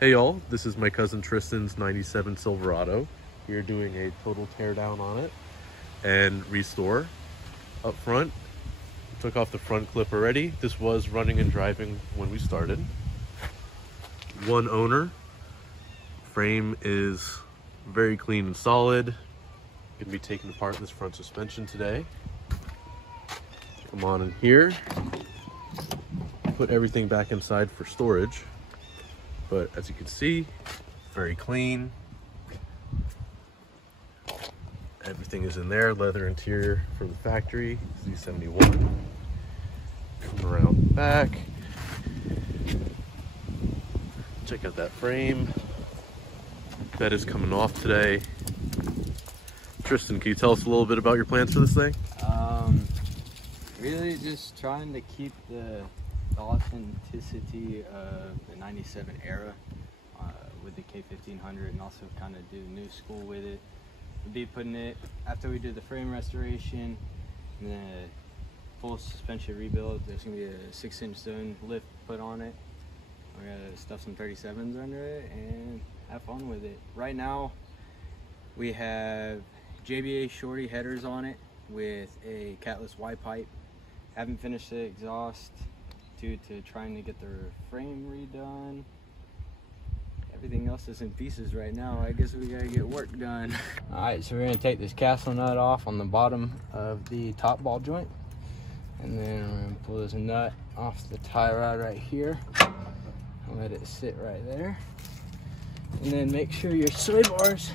Hey y'all, this is my cousin Tristan's 97 Silverado. We're doing a total teardown on it and restore. Up front, took off the front clip already. This was running and driving when we started. One owner. Frame is very clean and solid. Gonna be taking apart this front suspension today. Come on in here. Put everything back inside for storage. But as you can see, very clean. Everything is in there, leather interior from the factory, Z71. Come around the back. Check out that frame. That is coming off today. Tristan, can you tell us a little bit about your plans for this thing? Really just trying to keep the authenticity of the 97 era with the K1500, and also kind of do new school with it. We'll be putting it, after we do the frame restoration and the full suspension rebuild, there's going to be a 6-inch zone lift put on it. We're going to stuff some 37s under it and have fun with it. Right now we have JBA shorty headers on it with a catless Y pipe. Haven't finished the exhaust due to trying to get the frame redone. Everything else is in pieces right now. I guess we gotta get work done. All right, so we're gonna take this castle nut off on the bottom of the top ball joint, and then we're gonna pull this nut off the tie rod right here and let it sit right there. And then make sure your sway bars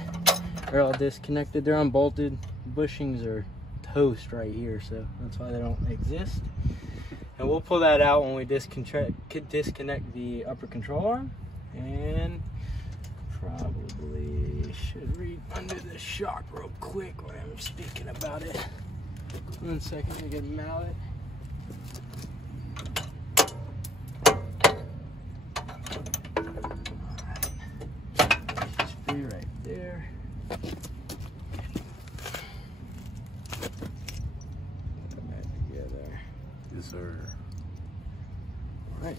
are all disconnected. They're unbolted. Bushings are toast right here, so that's why they don't exist. And we'll pull that out when we disconnect the upper control arm, and probably should read under the shock real quick when I'm speaking about it. 1 second, I get a mallet. Alright, free right there. Yes, sir. Alright,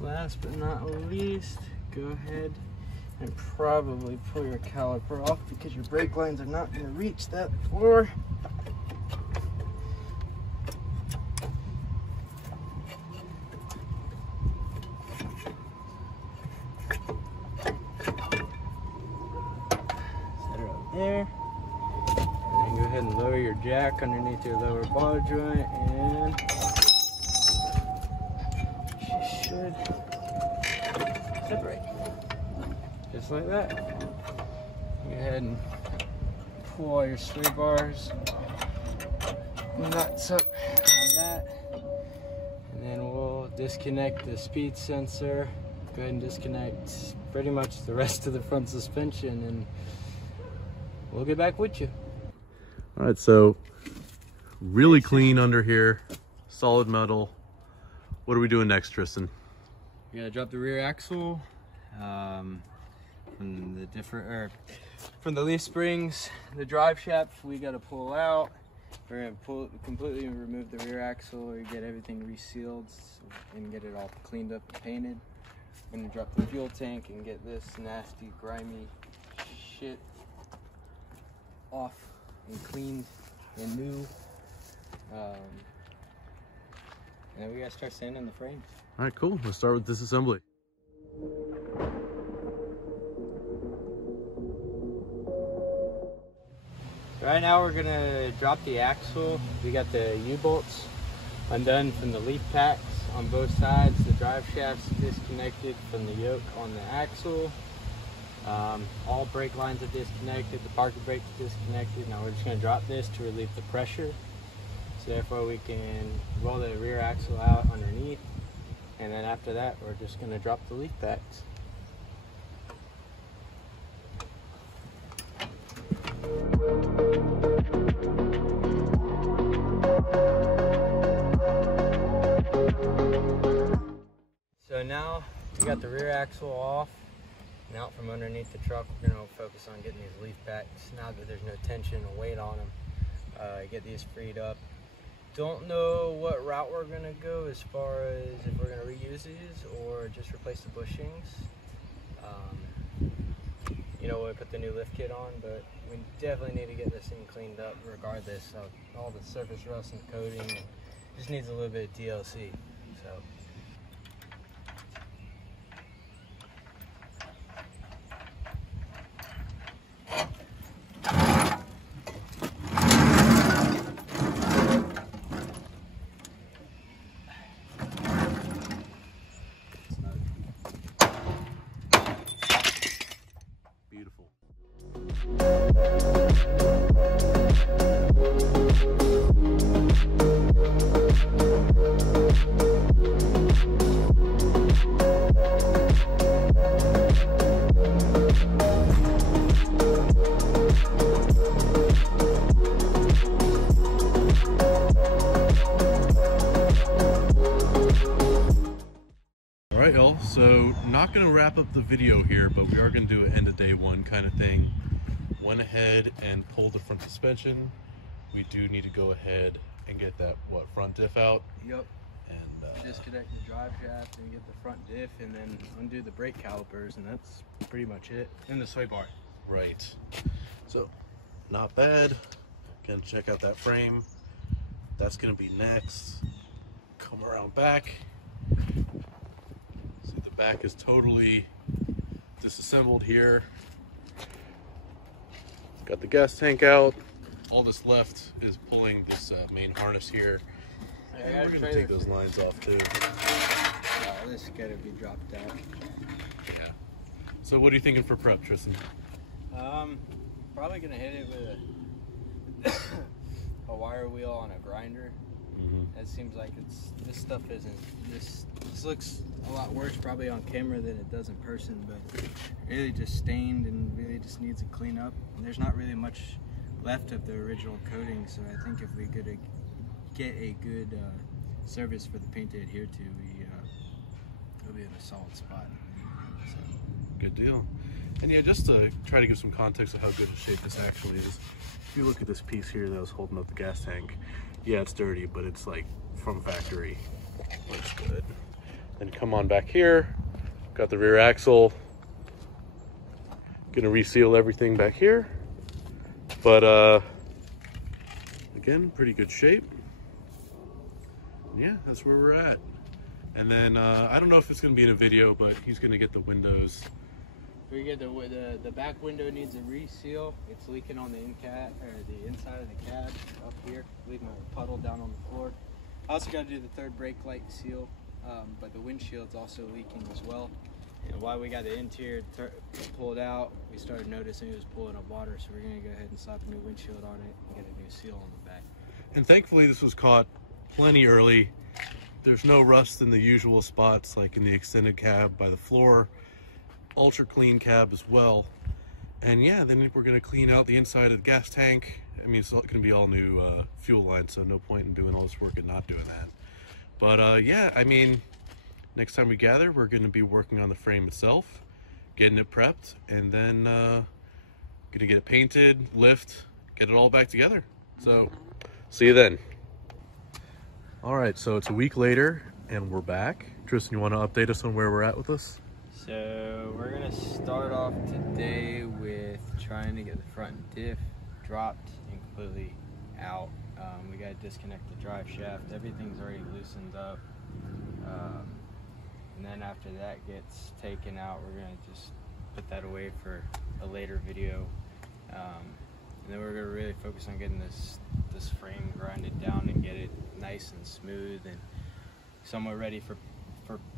last but not least, go ahead and probably pull your caliper off because your brake lines are not going to reach that floor. Set it up there. And then go ahead and lower your jack underneath your lower ball joint, and she should separate. Just like that. Go ahead and pull all your sway bars, nuts up on that, and then we'll disconnect the speed sensor. Go ahead and disconnect pretty much the rest of the front suspension, and we'll get back with you. All right, so really clean under here, solid metal. What are we doing next, Tristan? We're gonna drop the rear axle from the leaf springs. The drive shaft we gotta pull out. We're gonna completely remove the rear axle, or get everything resealed and get it all cleaned up and painted. We're gonna drop the fuel tank and get this nasty, grimy shit off and cleaned and new. And then we gotta start sanding the frames. All right, cool. Let's start with disassembly. Right now we're gonna drop the axle. We got the U-bolts undone from the leaf packs on both sides. The drive shaft's disconnected from the yoke on the axle. All brake lines are disconnected. The parking brake's disconnected. Now we're just gonna drop this to relieve the pressure. So therefore we can roll the rear axle out underneath. And then after that, we're just gonna drop the leaf packs. So now we got the rear axle off and out from underneath the truck. We're gonna focus on getting these leaf packs now that there's no tension or weight on them. Get these freed up. Don't know what route we're gonna go as far as if we're gonna reuse these or just replace the bushings. You know, we put the new lift kit on, but we definitely need to get this thing cleaned up regardless of all the surface rust and coating. And just needs a little bit of TLC. So. Beautiful. Alright y'all, so not going to wrap up the video here, but we are going to do an end of day one kind of thing. Went ahead and pulled the front suspension. We do need to go ahead and get that, front diff out? Yep. And Disconnect the drive shaft and get the front diff, and then undo the brake calipers, and that's pretty much it. And the sway bar. Right. So, not bad. Gonna check out that frame. That's gonna be next. Come around back. See, the back is totally disassembled here. Got the gas tank out. All that's left is pulling this main harness here. Yeah, we're gonna take those lines off too. Yeah, this gotta be dropped out. Yeah. So what are you thinking for prep, Tristan? Probably gonna hit it with a wire wheel on a grinder. It seems like this stuff isn't this looks a lot worse probably on camera than it does in person, but really just stained and really just needs a clean up. And there's not really much left of the original coating, so I think if we could get a good service for the paint to adhere to, we'll be in a solid spot. So. Good deal. And yeah, just to try to give some context of how good a shape this actually is, if you look at this piece here that was holding up the gas tank, yeah, it's dirty, but it's like from factory. Looks good. Then come on back here, got the rear axle. Gonna reseal everything back here. But again, pretty good shape. Yeah, that's where we're at. And then I don't know if it's gonna be in a video, but he's gonna get the windows. We get the back window needs a reseal. It's leaking on the the inside of the cab up here, leaving a puddle down on the floor. I also got to do the third brake light seal, but the windshield's also leaking as well. And while we got the interior pulled out, we started noticing it was pulling up water, so we're gonna go ahead and slap a new windshield on it and get a new seal on the back. And thankfully this was caught plenty early. There's no rust in the usual spots like in the extended cab by the floor. Ultra clean cab as well. And yeah, then we're gonna clean out the inside of the gas tank. I mean, it's gonna be all new fuel line, so no point in doing all this work and not doing that. But yeah, I mean, next time we gather, we're gonna be working on the frame itself, getting it prepped, and then gonna get it painted, lift, get it all back together. So, see you then. All right, so it's a week later and we're back. Tristan, you wanna update us on where we're at with this? So we're gonna start off today with trying to get the front diff dropped and completely out. We gotta disconnect the drive shaft. Everything's already loosened up. And then after that gets taken out, we're gonna just put that away for a later video. And then we're gonna really focus on getting this frame grinded down and get it nice and smooth and somewhat ready for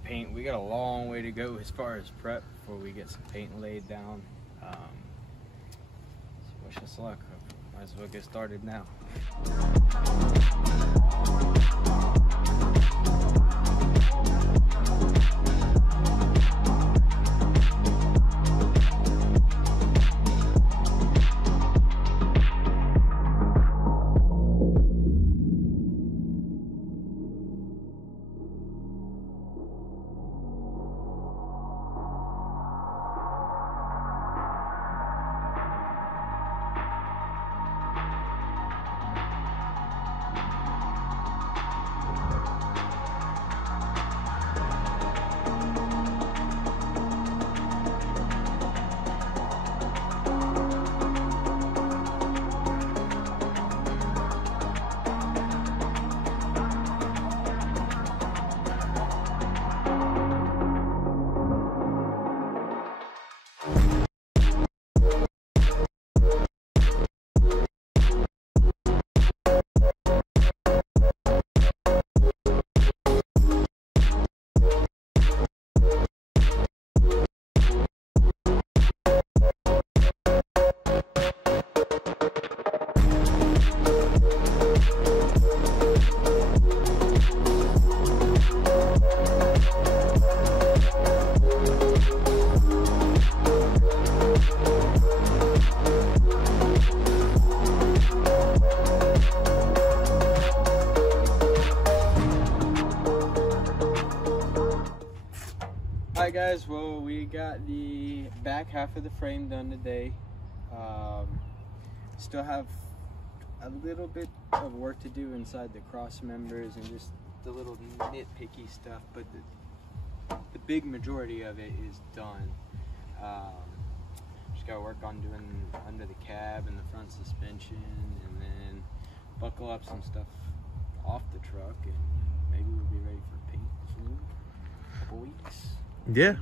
paint. We got a long way to go as far as prep before we get some paint laid down. So wish us luck. Might as well get started now. we got the back half of the frame done today. Still have a little bit of work to do inside the cross members and just the little nitpicky stuff, but the big majority of it is done. Just gotta work on doing under the cab and the front suspension, and then buckle up some stuff off the truck, and maybe we'll be ready for paint soon. A couple weeks. Yeah,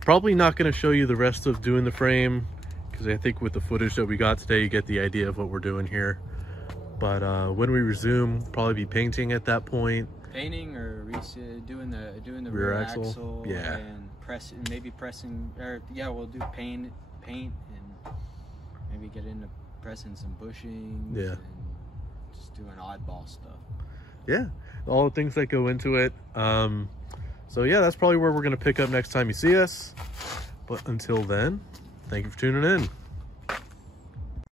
probably not going to show you the rest of doing the frame, because I think with the footage that we got today, you get the idea of what we're doing here. But when we resume, probably be painting at that point. Painting or doing the Rear rear axle. axle, Yeah. and maybe pressing, or yeah, we'll do paint, and maybe get into pressing some bushings. Yeah. And just doing oddball stuff. Yeah, all the things that go into it. So yeah, that's probably where we're going to pick up next time you see us. But until then, thank you for tuning in.